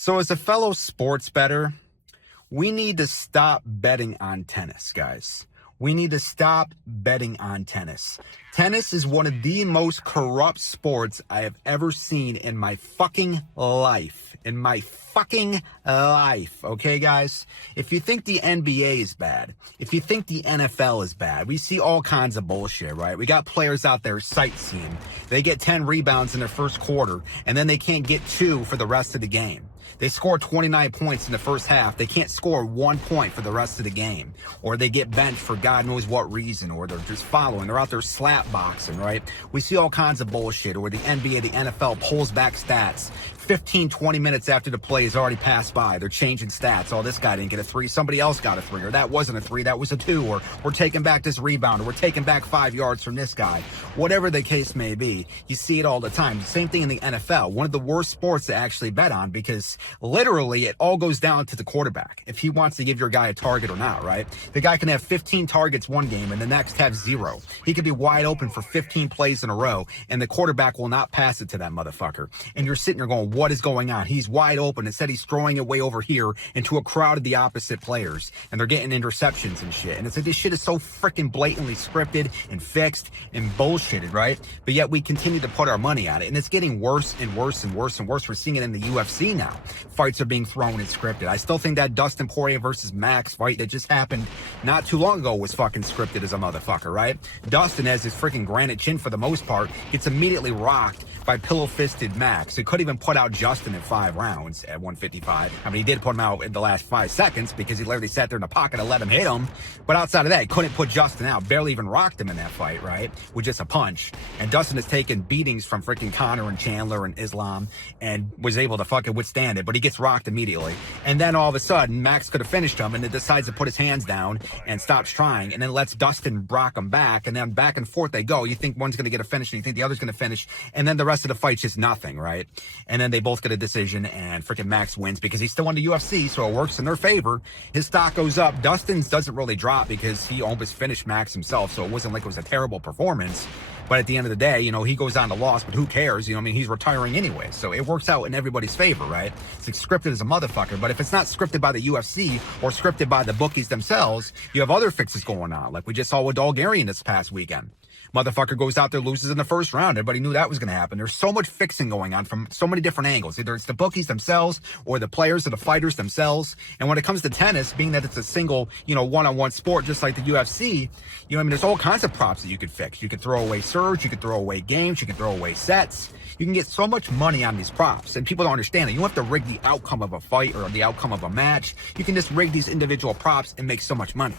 So as a fellow sports bettor, we need to stop betting on tennis, guys. We need to stop betting on tennis. Tennis is one of the most corrupt sports I have ever seen in my fucking life. Okay, guys? If you think the NBA is bad, if you think the NFL is bad, we see all kinds of bullshit, right? We got players out there sightseeing. They get 10 rebounds in their first quarter, and then they can't get 2 for the rest of the game. They score 29 points in the first half. They can't score 1 point for the rest of the game. Or they get benched for God knows what reason. Or they're just following. They're out there slap boxing, right? We see all kinds of bullshit. Or the NBA, the NFL pulls back stats 15, 20 minutes after the play has already passed by. They're changing stats. Oh, this guy didn't get a 3. Somebody else got a 3. Or that wasn't a 3. That was a 2. Or we're taking back this rebound. Or we're taking back 5 yards from this guy. Whatever the case may be, you see it all the time. Same thing in the NFL. One of the worst sports to actually bet on because literally it all goes down to the quarterback. If he wants to give your guy a target or not, right? The guy can have 15 targets one game and the next have 0. He could be wide open for 15 plays in a row and the quarterback will not pass it to that motherfucker. And you're sitting there going, what is going on? He's wide open. Instead, he's throwing it way over here into a crowd of the opposite players and they're getting interceptions and shit. And it's like, this shit is so freaking blatantly scripted and fixed and bullshitted, right? But yet we continue to put our money at it and it's getting worse and worse and worse and worse. We're seeing it in the UFC now. Fights are being thrown and scripted. I still think that Dustin Poirier versus Max fight that just happened not too long ago was fucking scripted as a motherfucker, right? Dustin has his freaking granite chin for the most part, gets immediately rocked by pillow-fisted Max. He couldn't even put out Justin in 5 rounds at 155. I mean, he did put him out in the last 5 seconds because he literally sat there in the pocket and let him hit him. But outside of that, he couldn't put Justin out. Barely even rocked him in that fight, right? With just a punch. And Dustin has taken beatings from freaking Conor and Chandler and Islam and was able to fucking withstand it. But he gets rocked immediately. And then all of a sudden, Max could have finished him and then decides to put his hands down and stops trying and then lets Dustin rock him back. And then back and forth they go. You think one's going to get a finish and you think the other's going to finish. And then the rest of the fight's just nothing, right? And then they both get a decision and freaking Max wins because he's still in the UFC, so it works in their favor. His stock goes up. Dustin's doesn't really drop because he almost finished Max himself, so it wasn't like it was a terrible performance. But at the end of the day, you know, he goes on to loss, but who cares? You know, I mean, he's retiring anyway. So it works out in everybody's favor, right? It's like scripted as a motherfucker. But if it's not scripted by the UFC or scripted by the bookies themselves, you have other fixes going on. Like we just saw with Bulgarian this past weekend. Motherfucker goes out there, loses in the first round. Everybody knew that was going to happen. There's so much fixing going on from so many different angles. Either it's the bookies themselves or the players or the fighters themselves. And when it comes to tennis, being that it's a single, you know, one-on-one sport, just like the UFC, you know, I mean, there's all kinds of props that you could fix. You could throw away serves, you could throw away games, you could throw away sets. You can get so much money on these props, and people don't understand it. You don't have to rig the outcome of a fight or the outcome of a match. You can just rig these individual props and make so much money.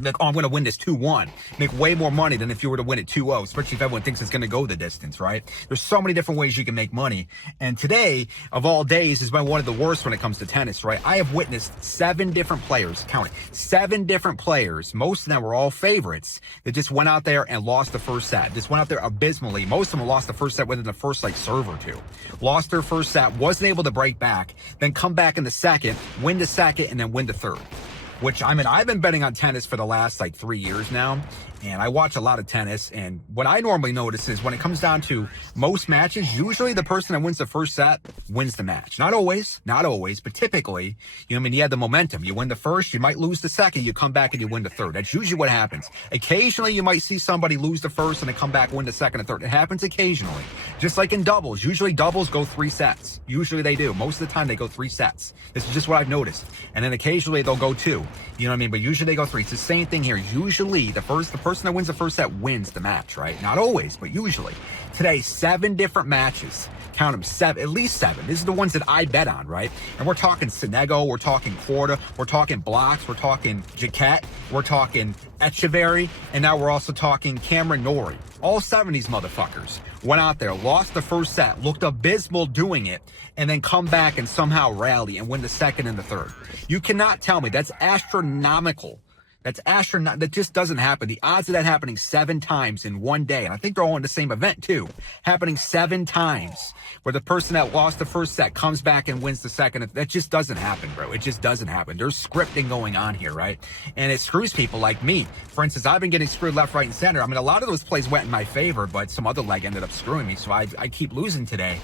Like, oh, I'm going to win this 2-1. Make way more money than if you were to win it 2-0, especially if everyone thinks it's going to go the distance, right? There's so many different ways you can make money. And today, of all days, has been one of the worst when it comes to tennis, right? I have witnessed 7 different players, count it, 7 different players, most of them were all favorites, that just went out there and lost the first set. Just went out there abysmally. Most of them lost the first set within the first, like, serve or 2. Lost their first set, wasn't able to break back, then come back in the second, win the second, and then win the third. Which, I mean, I've been betting on tennis for the last, like, 3 years now, and I watch a lot of tennis, and what I normally notice is when it comes down to most matches, usually the person that wins the first set wins the match. Not always, but typically, you know, I mean, you have the momentum. You win the first, you might lose the second, you come back and you win the third. That's usually what happens. Occasionally, you might see somebody lose the first and then come back, win the second and third. It happens occasionally. Just like in doubles. Usually doubles go 3 sets. Usually they do. Most of the time they go 3 sets. This is just what I've noticed. And then occasionally they'll go 2. You know what I mean? But usually they go 3. It's the same thing here. Usually the person that wins the first set wins the match, right? Not always, but usually. Today, 7 different matches. Count them, 7, at least 7. These are the ones that I bet on, right? And we're talking Sonego, we're talking Korda, we're talking Blocks, we're talking Jaquette, we're talking Echeverry, and now we're also talking Cameron Norrie. All 7 of these motherfuckers went out there, lost the first set, looked abysmal doing it, and then come back and somehow rally and win the second and the third. You cannot tell me that's astronomical. That just doesn't happen. The odds of that happening 7 times in one day, and I think they're all in the same event too, happening 7 times, where the person that lost the first set comes back and wins the second. That just doesn't happen, bro. It just doesn't happen. There's scripting going on here, right? And it screws people like me. For instance, I've been getting screwed left, right, and center. I mean, a lot of those plays went in my favor, but some other leg ended up screwing me, so I keep losing today.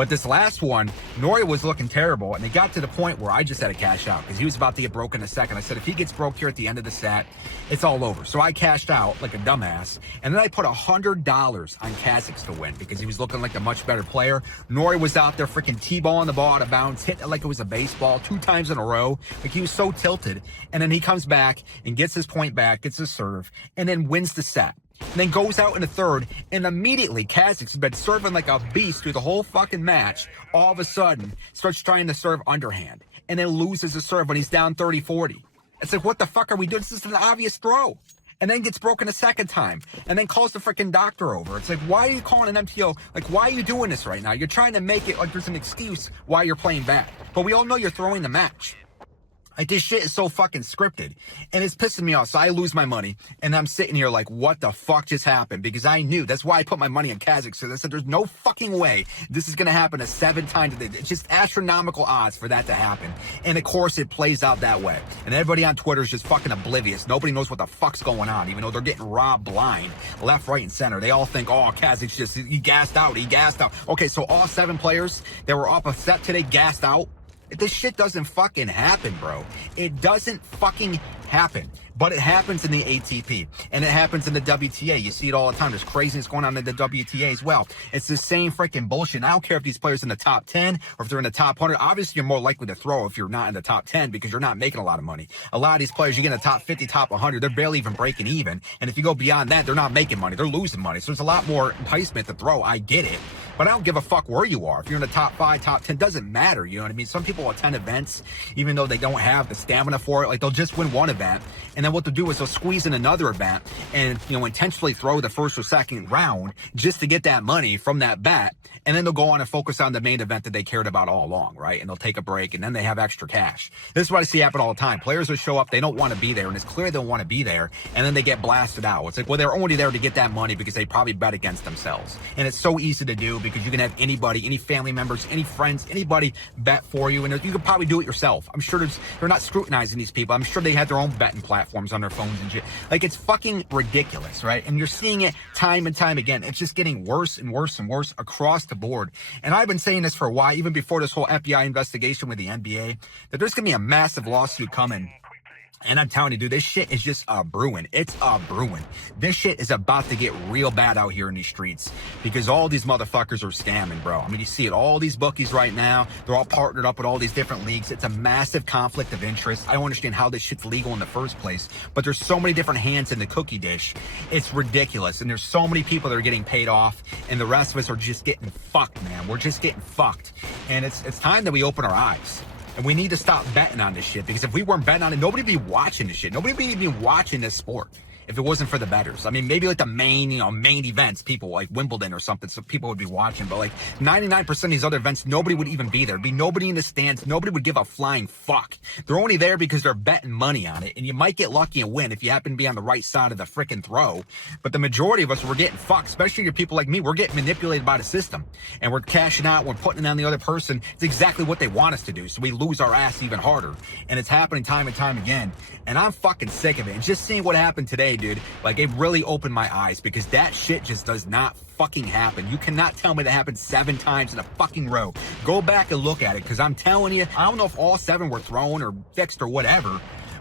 But this last one, Nori was looking terrible, and it got to the point where I just had to cash out because he was about to get broke in a second. I said, if he gets broke here at the end of the set, it's all over. So I cashed out like a dumbass, and then I put $100 on Kazakhs to win because he was looking like a much better player. Nori was out there freaking T-balling the ball out of bounds, hitting it like it was a baseball 2 times in a row. Like he was so tilted. And then he comes back and gets his point back, gets his serve, and then wins the set. And then goes out in the third, and immediately Kazakhs has been serving like a beast through the whole fucking match. All of a sudden, starts trying to serve underhand, and then loses a serve when he's down 30-40. It's like, what the fuck are we doing? This is an obvious throw. And then gets broken a second time, and then calls the freaking doctor over. It's like, why are you calling an MTO? Like, why are you doing this right now? You're trying to make it like there's an excuse why you're playing bad. But we all know you're throwing the match. Like, this shit is so fucking scripted, and it's pissing me off. So I lose my money, and I'm sitting here like, what the fuck just happened? Because I knew. That's why I put my money on Kazakhs. So I said, there's no fucking way this is going to happen 7 times. It's just astronomical odds for that to happen. And of course, it plays out that way. And everybody on Twitter is just fucking oblivious. Nobody knows what the fuck's going on, even though they're getting robbed blind, left, right, and center. They all think, oh, Kazakhs just, he gassed out. Okay, so all 7 players that were off a set today gassed out. This shit doesn't fucking happen, bro. It doesn't fucking happen. But it happens in the ATP, and it happens in the WTA. You see it all the time. There's craziness going on in the WTA as well. It's the same freaking bullshit. I don't care if these players are in the top 10 or if they're in the top 100. Obviously, you're more likely to throw if you're not in the top 10 because you're not making a lot of money. A lot of these players, you get in the top 50, top 100, they're barely even breaking even. And if you go beyond that, they're not making money. They're losing money. So there's a lot more enticement to throw. I get it. But I don't give a fuck where you are. If you're in the top 5, top 10, doesn't matter. You know what I mean? Some people attend events, even though they don't have the stamina for it. Like, they'll just win one event, and then what they'll do is they'll squeeze in another event and, intentionally throw the first or second round just to get that money from that bet. And then they'll go on and focus on the main event that they cared about all along, right? And they'll take a break, and then they have extra cash. This is what I see happen all the time. Players will show up, they don't want to be there, and it's clear they don't want to be there, and then they get blasted out. It's like, well, they're only there to get that money because they probably bet against themselves. And it's so easy to do because you can have anybody, any family members, any friends, anybody bet for you, and you could probably do it yourself. I'm sure they're not scrutinizing these people. I'm sure they had their own betting platforms on their phones and shit. Like, it's fucking ridiculous, right? And you're seeing it time and time again. It's just getting worse and worse and worse across the board. And I've been saying this for a while, even before this whole FBI investigation with the NBA, that there's going to be a massive lawsuit coming. And I'm telling you, dude, this shit is just brewing. It's brewing. This shit is about to get real bad out here in these streets because all these motherfuckers are scamming, bro. I mean, you see it. All these bookies right now, they're all partnered up with all these different leagues. It's a massive conflict of interest. I don't understand how this shit's legal in the first place, but there's so many different hands in the cookie dish. It's ridiculous. And there's so many people that are getting paid off, and the rest of us are just getting fucked, man. We're just getting fucked. And it's time that we open our eyes. And we need to stop betting on this shit, because if we weren't betting on it, nobody would be watching this shit. Nobody would be even watching this sport if it wasn't for the bettors. I mean, maybe like the main events, people like Wimbledon or something, so people would be watching. But like 99% of these other events, nobody would even be there. There'd be nobody in the stands. Nobody would give a flying fuck. They're only there because they're betting money on it. And you might get lucky and win if you happen to be on the right side of the freaking throw. But the majority of us, we're getting fucked, especially your people like me. We're getting manipulated by the system. And we're cashing out. We're putting it on the other person. It's exactly what they want us to do. So we lose our ass even harder. And it's happening time and time again. And I'm fucking sick of it. And just seeing what happened today, dude, like, it really opened my eyes, because that shit just does not fucking happen. You cannot tell me that happened 7 times in a fucking row. Go back and look at it, because I'm telling you, I don't know if all 7 were thrown or fixed or whatever,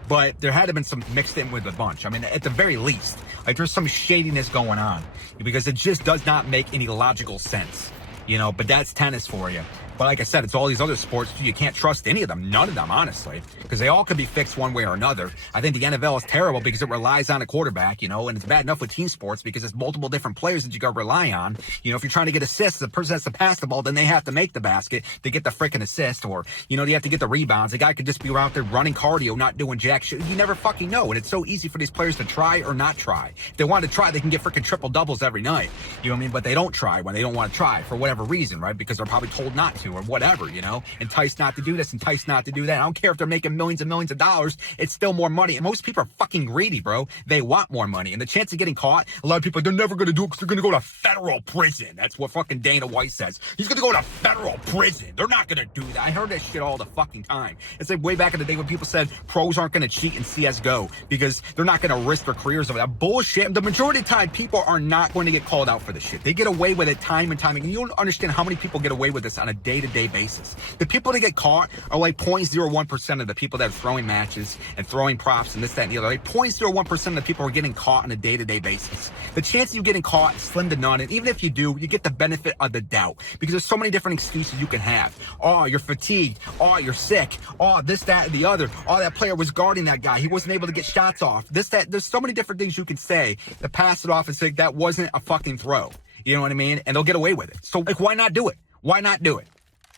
but there had to have been some mixed in with a bunch. I mean, at the very least, like, there's some shadiness going on, because it just does not make any logical sense, but that's tennis for you. But like I said, it's all these other sports. You can't trust any of them. None of them, honestly, because they all could be fixed one way or another. I think the NFL is terrible because it relies on a quarterback, and it's bad enough with team sports because it's multiple different players that you got to rely on. If you're trying to get assists, the person has to pass the ball, then they have to make the basket to get the freaking assist, or, you have to get the rebounds. The guy could just be out there running cardio, not doing jack shit. You never fucking know. And it's so easy for these players to try or not try. If they want to try, they can get freaking triple doubles every night. You know what I mean? But they don't try when they don't want to try for whatever reason, right? Because they're probably told not to. to or whatever, you know, enticed not to do this, enticed not to do that. I don't care if they're making millions and millions of dollars. It's still more money. And most people are fucking greedy, bro. They want more money. And the chance of getting caught, a lot of people, they're never going to do it because they're going to go to federal prison. That's what fucking Dana White says. He's going to go to federal prison. They're not going to do that. I heard that shit all the fucking time. It's like way back in the day when people said pros aren't going to cheat in CSGO because they're not going to risk their careers over that bullshit. The majority of the time, people are not going to get called out for this shit. They get away with it time and time again. You don't understand how many people get away with this on a day-to-day basis. The people that get caught are like 0.01% of the people that are throwing matches and throwing props and this, that, and the other. Like 0.01% of the people are getting caught on a day-to-day basis. The chance of you getting caught is slim to none. And even if you do, you get the benefit of the doubt because there's so many different excuses you can have. Oh, you're fatigued. Oh, you're sick. Oh, this, that, and the other. Oh, that player was guarding that guy. He wasn't able to get shots off. This, that. There's so many different things you can say to pass it off and say that wasn't a fucking throw. You know what I mean? And they'll get away with it. So, like, why not do it? Why not do it?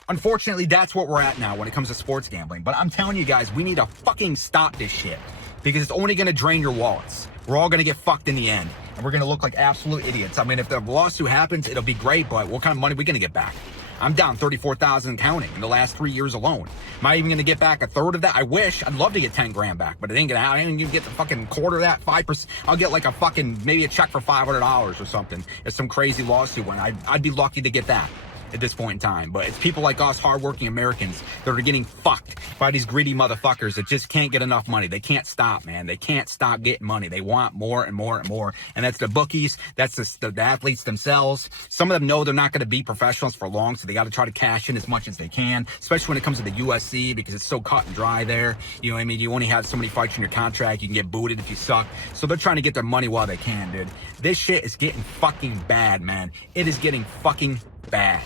Unfortunately, that's what we're at now when it comes to sports gambling. But I'm telling you guys, we need to fucking stop this shit because it's only going to drain your wallets. We're all going to get fucked in the end. And we're going to look like absolute idiots. I mean, if the lawsuit happens, it'll be great, but what kind of money are we going to get back? I'm down $34,000 and counting in the last 3 years alone. Am I even going to get back a third of that? I wish. I'd love to get 10 grand back, but it ain't going to happen. I ain't going to get the fucking quarter of that, 5%. I'll get like a fucking, maybe a check for $500 or something. If some crazy lawsuit went, I'd be lucky to get that at this point in time. But it's people like us, hardworking Americans, that are getting fucked by these greedy motherfuckers that just can't get enough money. They can't stop, man. They can't stop getting money. They want more and more and more. And that's the bookies. That's the athletes themselves. Some of them know they're not going to be professionals for long, so they got to try to cash in as much as they can, especially when it comes to the USC because it's so cut and dry there. You know what I mean? You only have so many fights in your contract. You can get booted if you suck. So they're trying to get their money while they can, dude. This shit is getting fucking bad, man. It is getting fucking bad.